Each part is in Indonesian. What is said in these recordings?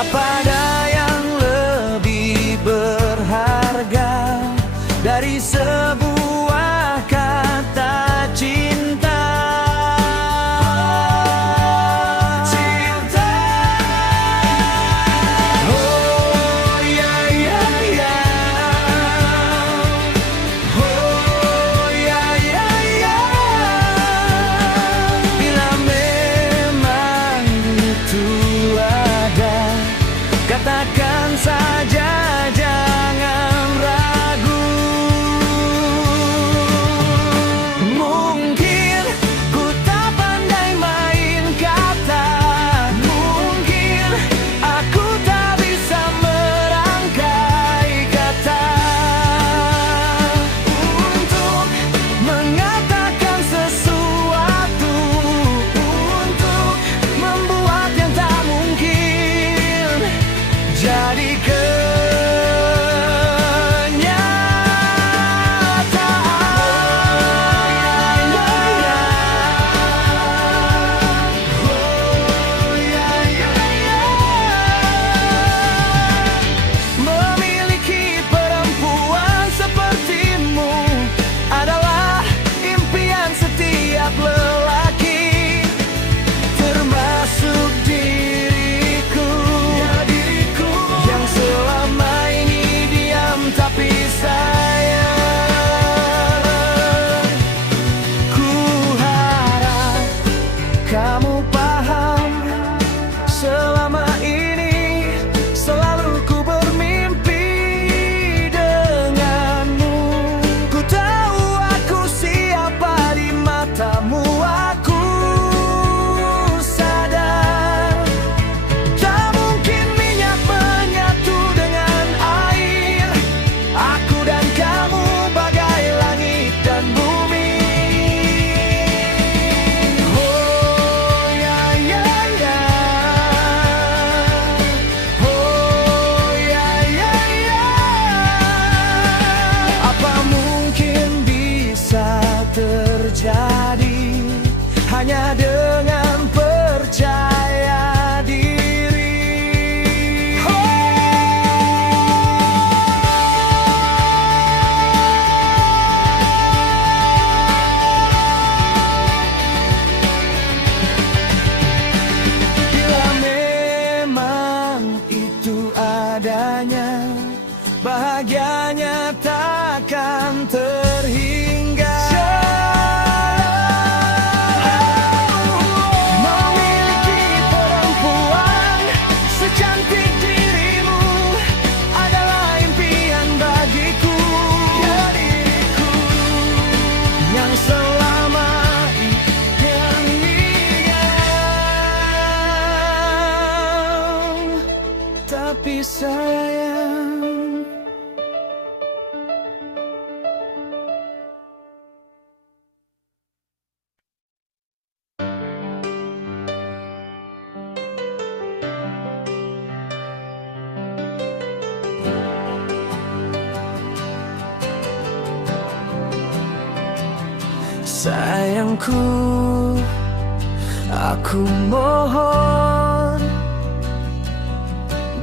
Apa ada yang lebih berharga dari sebuah kata cinta? Cinta. Oh ya ya ya. Oh ya ya ya. Bila memang itu ada, katakan saja, jangan ragu. Mungkin ku tak pandai main kata, mungkin aku tak bisa merangkai kata untuk mengatakan sesuatu, untuk membuat yang tak mungkin jadi memiliki perempuan sepertimu adalah impian setiap lelaki, termasuk diriku, yang selama ini diam tapi sayang. Ku harap kamu paham, selama ini selalu ku bermimpi denganmu. Ku tahu aku siapa di matamu, aku sadar tak mungkin minyak menyatu dengan air. Aku dan kamu bagai langit dan bumi. Oh ya ya ya. Oh ya ya ya. Apa mungkin bisa terjadi hanya dengan percaya diri? Bila memang itu adanya, bahagianya takkan terhingga. Memiliki perempuan secantik dirimu adalah impian bagiku, yang selama ingin tapi sayang. Sayangku, aku mohon,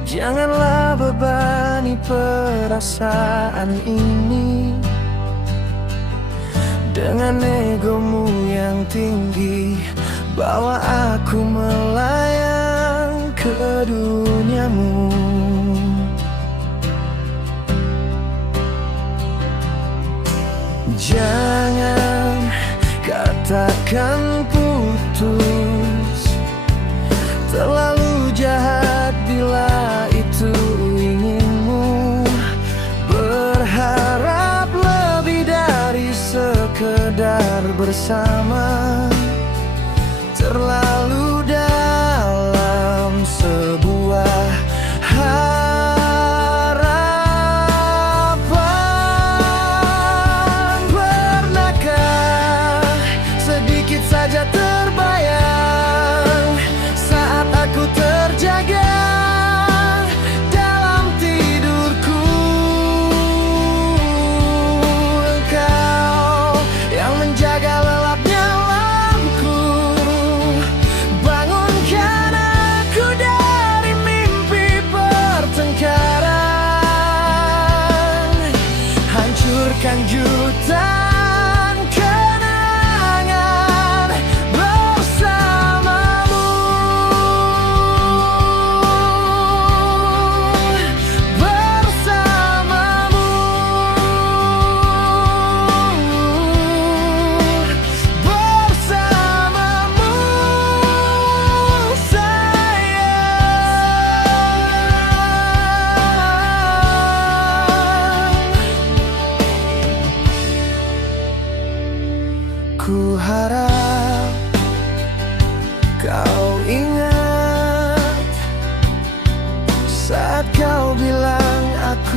janganlah bebani perasaan ini dengan egomu yang tinggi. Bawa aku melayang ke duniamu. Jangan katakan putus, terlalu jahat bila itu inginmu. Berharap lebih dari sekedar bersama, terlalu dalam sebuah harapan. Pernahkah sedikit saja terbayang saat aku terjaga dalam tidurku? Engkau yang menjaga lelapnya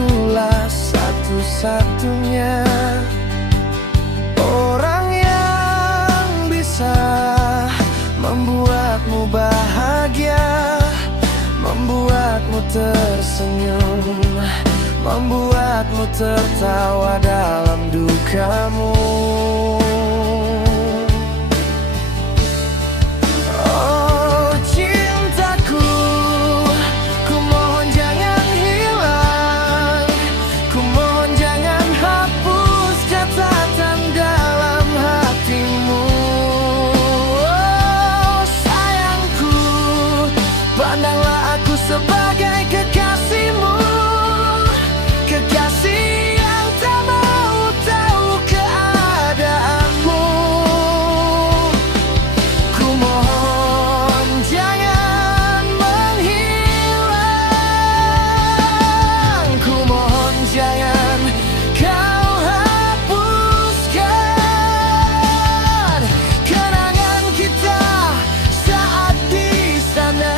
akulah satu-satunya orang yang bisa membuatmu bahagia, membuatmu tersenyum, membuatmu tertawa dalam dukamu. Oh cintaku, ku mohon jangan hilang, ku mohon jangan hapus catatan dalam hatimu. Oh sayangku, pandanglah aku sebagai kekasihmu, kekasih yang tak mau tahu keadaanmu. Ku mohon jangan menghilang, ku mohon jangan kau hapuskan kenangan kita saat di sana.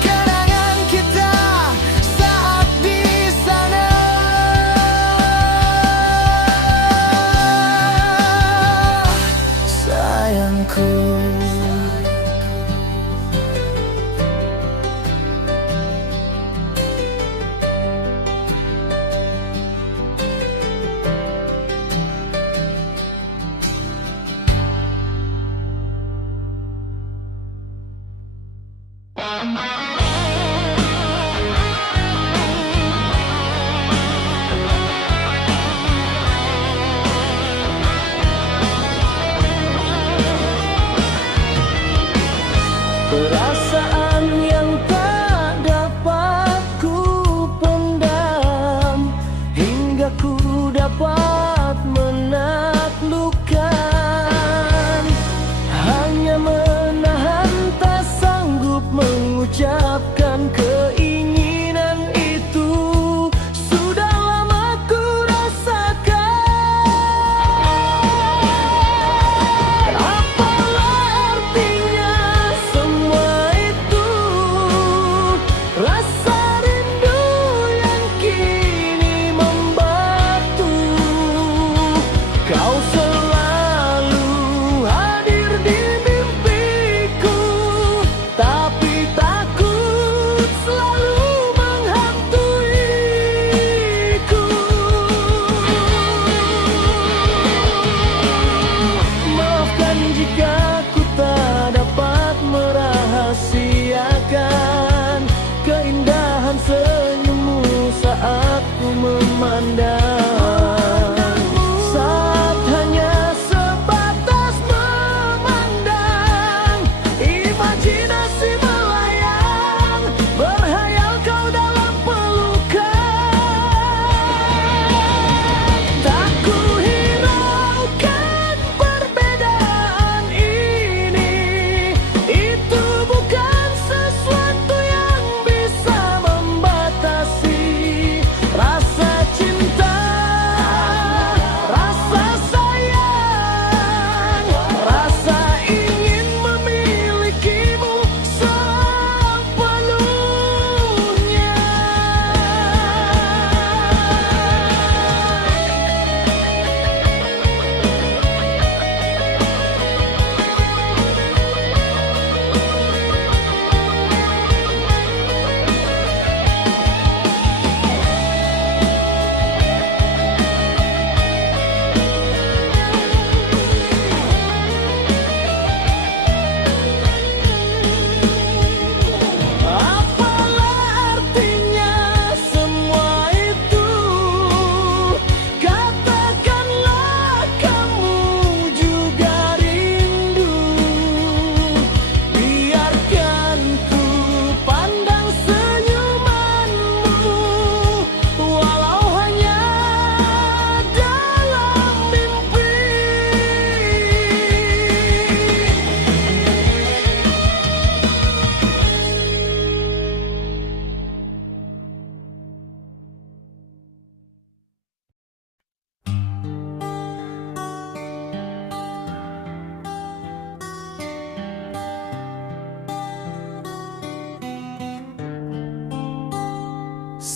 Kenangan kita saat di sana. Sayangku, perasaan yang tak dapat ku pendam, hingga ku dapat menaklukkan. Hanya menahan, tak sanggup mengucap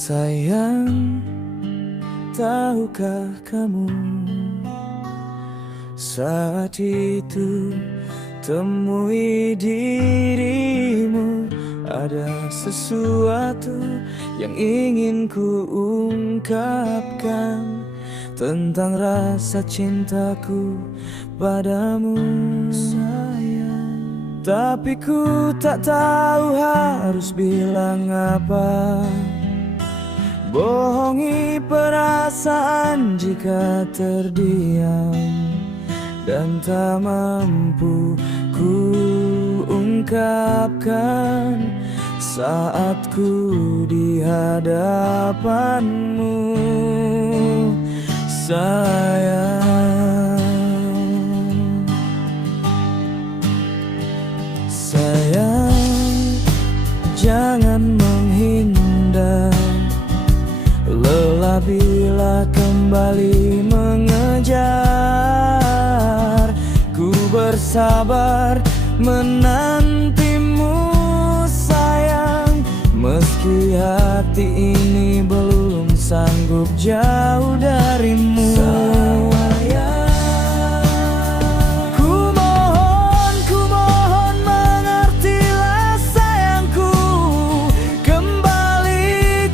Sayang, tahukah kamu, saat itu temui dirimu, ada sesuatu yang ingin ku ungkapkan tentang rasa cintaku padamu, sayang. Tapi ku tak tahu harus bilang apa, bohongi perasaan jika terdiam, dan tak mampu ku ungkapkan saat ku di hadapanmu, sayang. Sayang, jangan menghindar, lelah bila kembali mengejar. Ku bersabar menantimu, sayang, meski hati ini belum sanggup jauh darimu, sayang. Ku mohon mengertilah sayangku,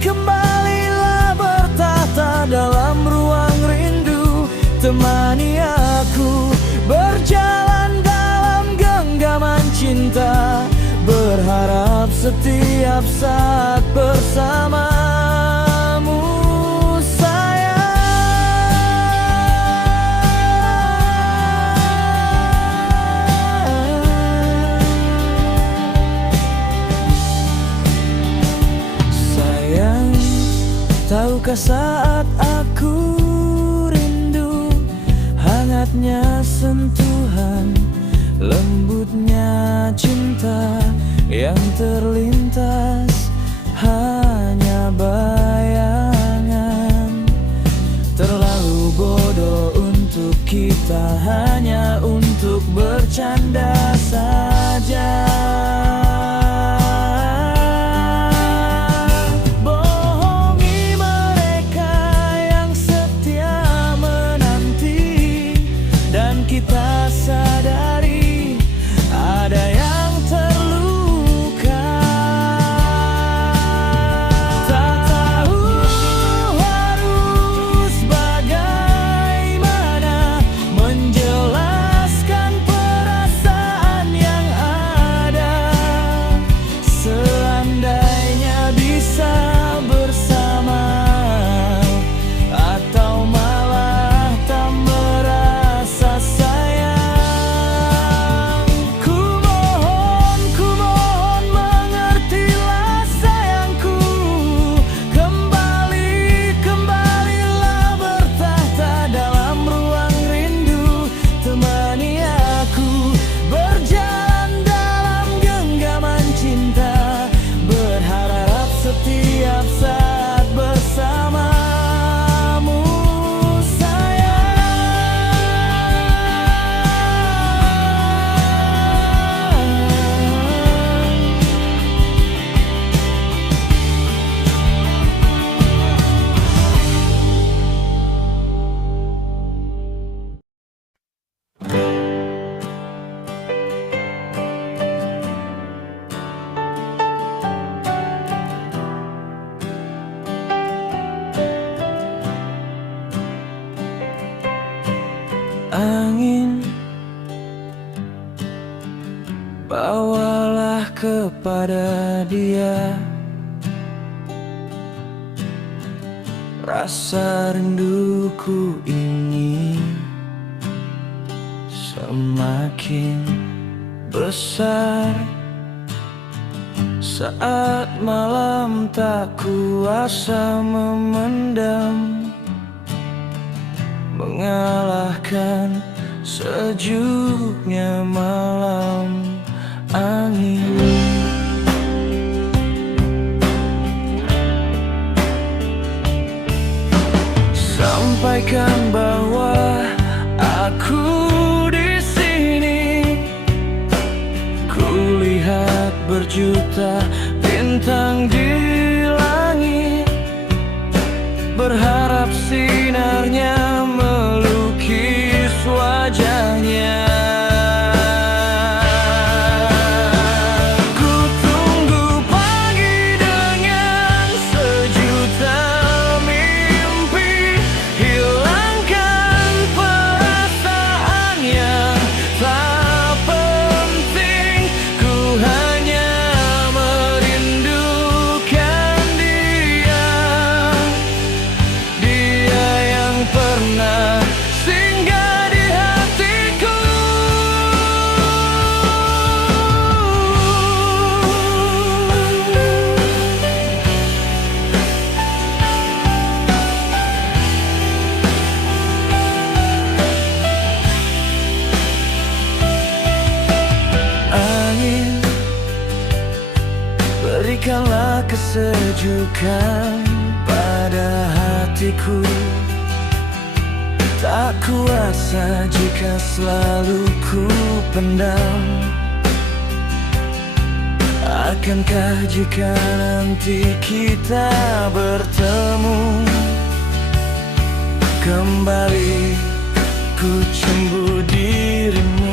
kembalilah bertahta dalam ruang rindu. Temani aku berjalan dalam genggaman cinta, berharap setiap saat bersamamu, sayang. Sayang, tahukah saat aku rindu, hangatnya sentuhan, lembutnya cinta yang terlintas hanya bayangan. Terlalu bodoh untuk kita hanya untuk bercanda saja. Bohongi mereka yang setia menanti, dan kita sadari ada yang terluka. Tak tahu harus bagaimana menjelaskan perasaan yang ada. Seandainya bisa bersama, atau malah tak merasa sayang. Ku mohon mengertilah sayangku, kembalilah bertahta dalam ruang rindu. Temani aku berjalan dalam genggaman cinta, berharap setiap saat bersamamu, angin, bawalah kepada dia rasa rinduku ini semakin besar. Saat malam tak kuasa memendam, mengalahkan sejuknya malam angin. Sampaikan bahwa aku di sini, kulihat berjuta bintang di langit. Berikanlah kesejukan pada hatiku. Tak kuasa jika selalu ku pendam. Akankah jika nanti kita bertemu, kembali ku cemburu dirimu.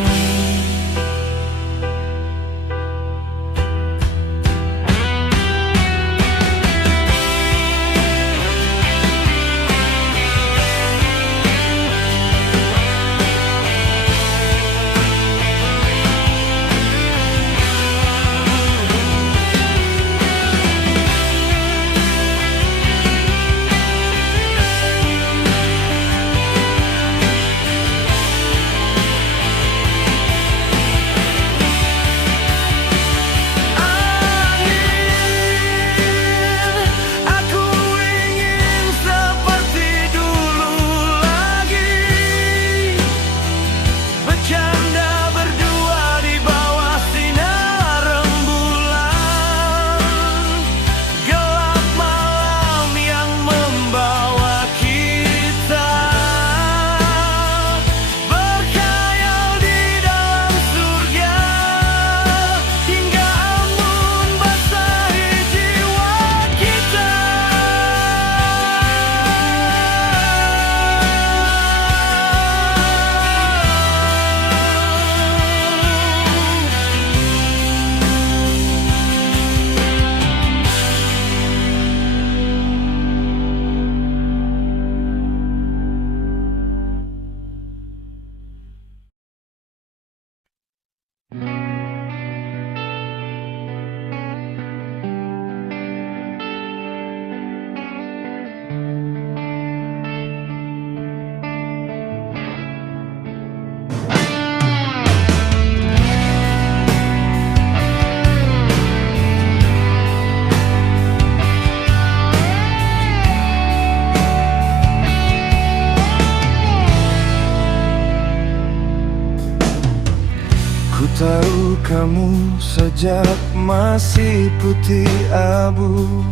Ku tahu kamu sejak masih putih abu.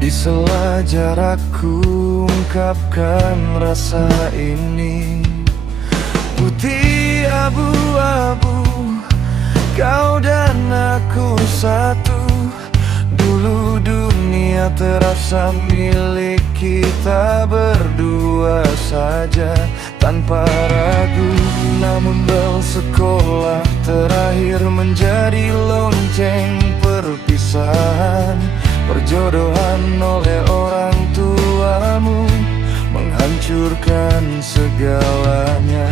Di sela jarak ku ungkapkan rasa ini. Putih abu-abu, kau dan aku satu. Dulu dunia terasa milik kita berdua saja, tanpa ragu. Namun bel sekolah terakhir menjadi lonceng perpisahan. Perjodohan oleh orang tuamu menghancurkan segalanya.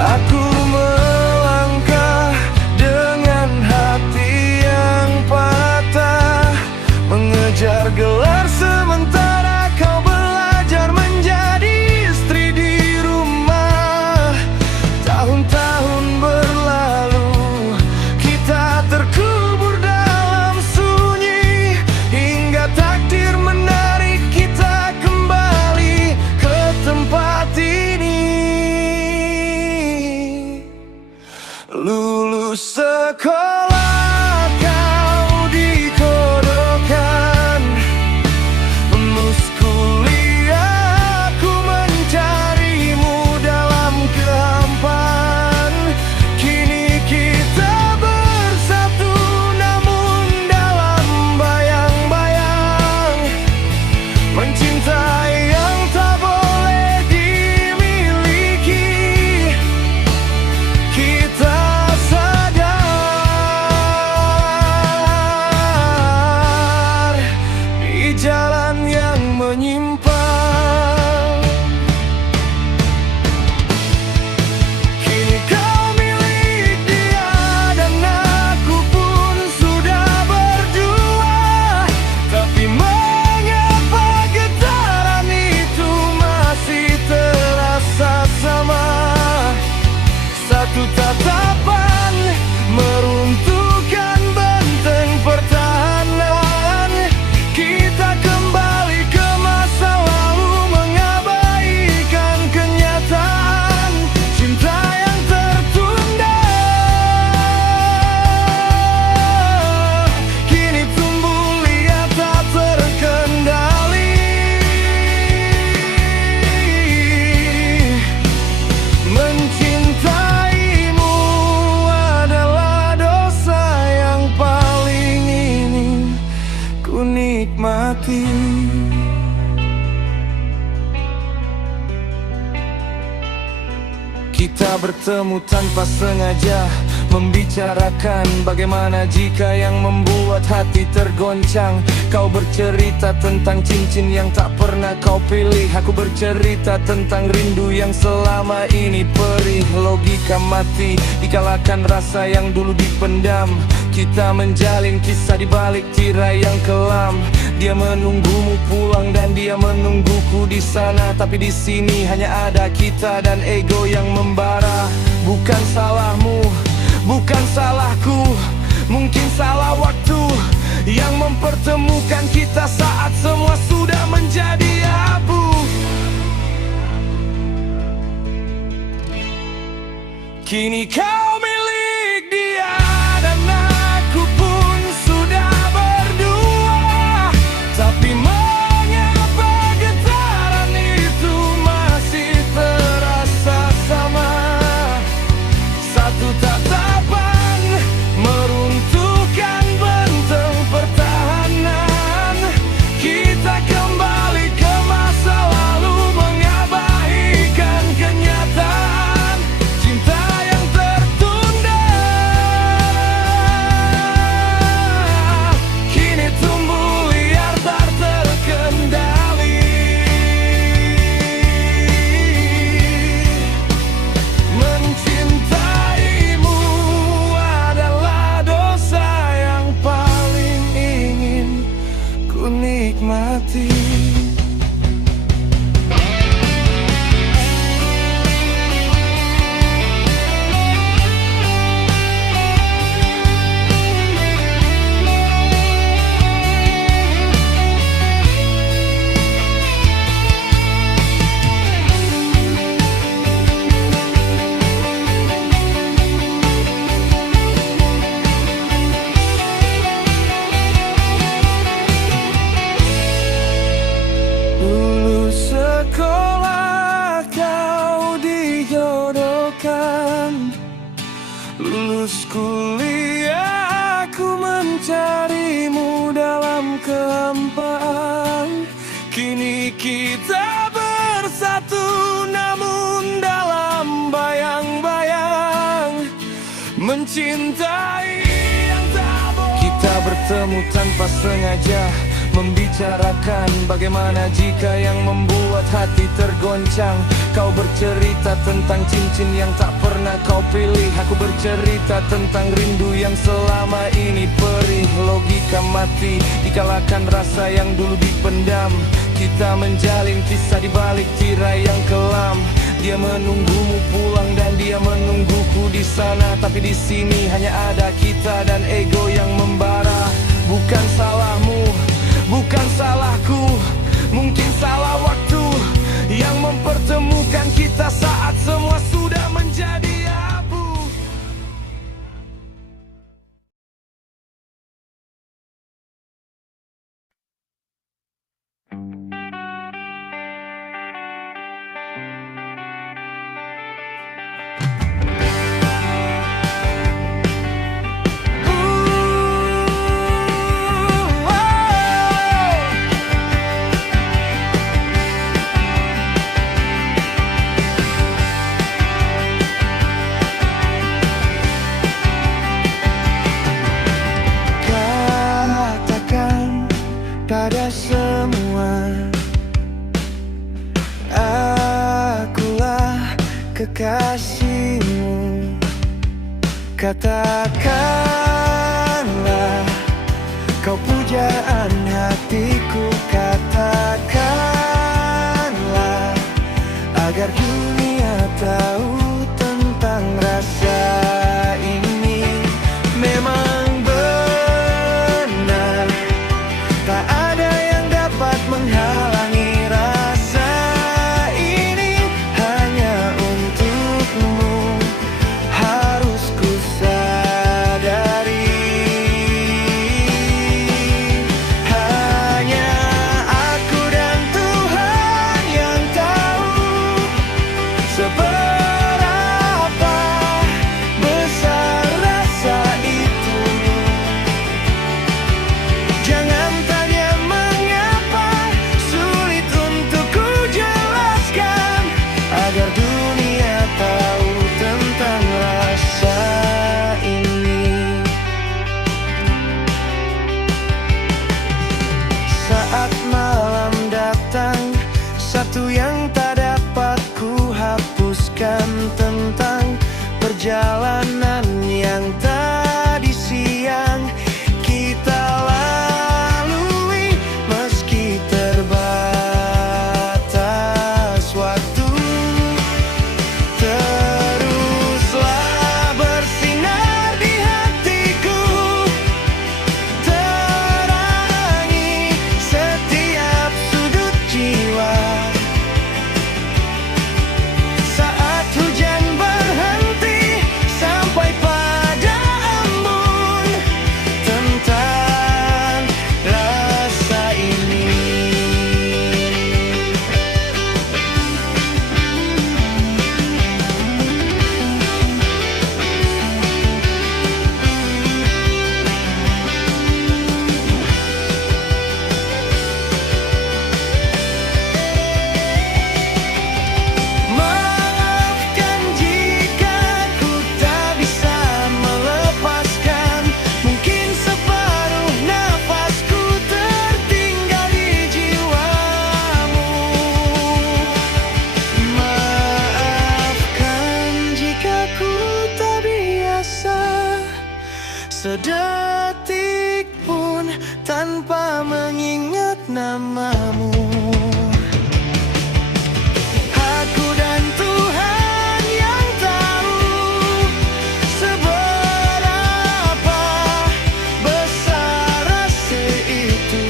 Aku melangkah dengan hati yang patah, mengejar gelar sementara kau belajar menjadi istri di rumah. Tahun-tahun berlalu, kita terkubur dalam sunyi, hingga takdir Kita bertemu tanpa sengaja, membicarakan bagaimana jika yang membuat hati tergoncang. Kau bercerita tentang cincin yang tak pernah kau pilih, aku bercerita tentang rindu yang selama ini perih. Logika mati dikalahkan rasa yang dulu dipendam. Kita menjalin kisah di balik tirai yang kelam. Dia menunggumu pulang dan dia menungguku di sana, tapi di sini hanya ada kita dan ego yang membara. Bukan salahmu, bukan salahku, mungkin salah waktu yang mempertemukan kita saat semua sudah menjadi abu. Kini kau milik dia dan aku pun sudah berdua. Tapi mengapa getaran itu masih terasa sama? Satu tatapan meruntuhkan benteng pertahanan. Kita kembali ke masa lalu, mengabaikan kenyataan cinta yang tertunda. Kini tumbuh liar tak terkendali. Mencintaimu adalah dosa yang paling ingin ku nikmati. Lulus sekolah kau dijodohkan, lulus kuliah aku mencarimu dalam kehampaan. Kini kita bersatu namun dalam bayang-bayang, mencintai yang tak boleh. Kita bertemu tanpa sengaja, membicarakan bagaimana jika yang membuat hati tergoncang. Kau bercerita tentang cincin yang tak pernah kau pilih, aku bercerita tentang rindu yang selama ini perih. Logika mati dikalahkan rasa yang dulu dipendam. Kita menjalin kisah di balik tirai yang kelam. Dia menunggumu pulang dan dia menungguku di sana, tapi di sini hanya ada kita dan ego yang membara. Bukan salahmu, bukan salahku, mungkin salah waktu yang mempertemukan kita saat semua sudah menjadi abu. Pada semua, akulah kekasihmu. Katakanlah kau pujaan hatiku, katakanlah agar dunia tahu tentang rasa ini. Memang benar, tak ada yang dapat menghalangi rasa ini. Hanya untukmu harus ku sadari. Satu yang tak dapat ku hapuskan tentang perjalanan yang tadi siang kita lalui, meski terbatas waktu. Teruslah bersinar di hatiku, terangi setiap sudut jiwa. Saat hujan berhenti sampai pada embun, tentang rasa ini. Maafkan jika ku tak bisa melepaskan, mungkin separuh nafasku tertinggal di jiwamu. Maafkan jika ku tak biasa sedetik pun tanpa mengingat namamu. Aku dan Tuhan yang tahu seberapa besar rasa itu.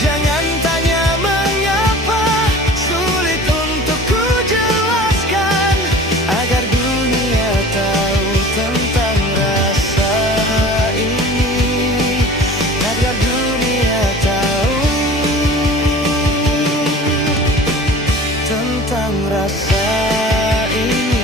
Jangan tanya mengapa, sulit untuk ku jelaskan, agar dunia tahu tentang rasa ini. Agar dunia tahu tentang rasa ini.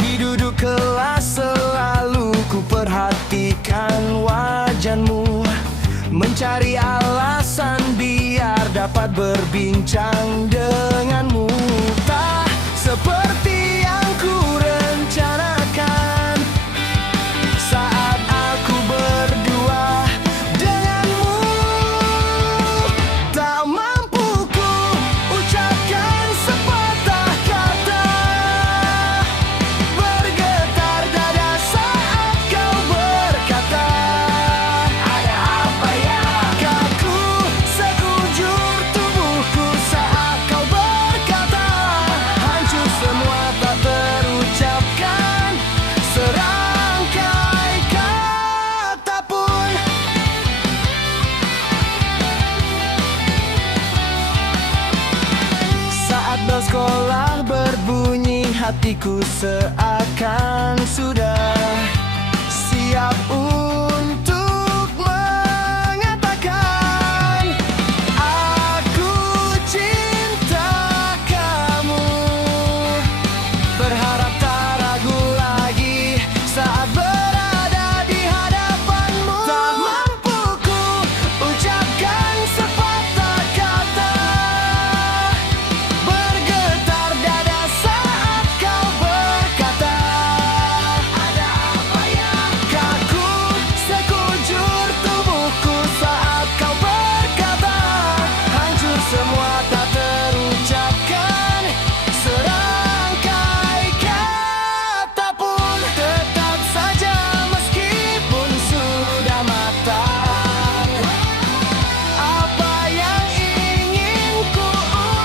Di duduk kelas selalu ku perhatikan wajahmu, mencari alasan biar dapat berbincang denganmu. Tak seperti yang ku rencanakan saat aku berdua denganmu. Tak mampu ku ucapkan sepatah kata, bergetar dada saat kau berkata, ada apa ya? Kaku sekujur tubuhku saat kau berkata, hancur semua tak terucapkan serangkai kata pun. Saat bel sekolah berbunyi, hatiku seakan sudah siap untuk mengatakan, aku cinta kamu. Berharap tak ragu lagi saat berada di hadapanmu. Tak mampu ku ucapkan sepatah kata, bergetar dada saat kau berkata, ada apa ya? Kaku sekujur tubuhku saat kau berkata, hancur semua tak terucapkan serangkai kata pun. Tetap saja meskipun sudah matang, apa yang ingin ku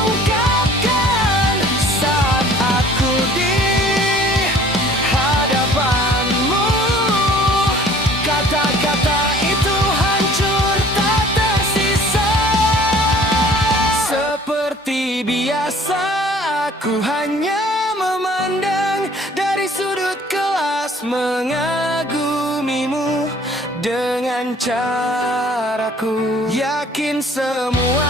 ungkapkan saat aku di hadapanmu. Kata-kata itu hancur tak tersisa. Seperti biasa aku hanya memandang dari sudut kelas mengagumi. dengan caraku. Yakin semua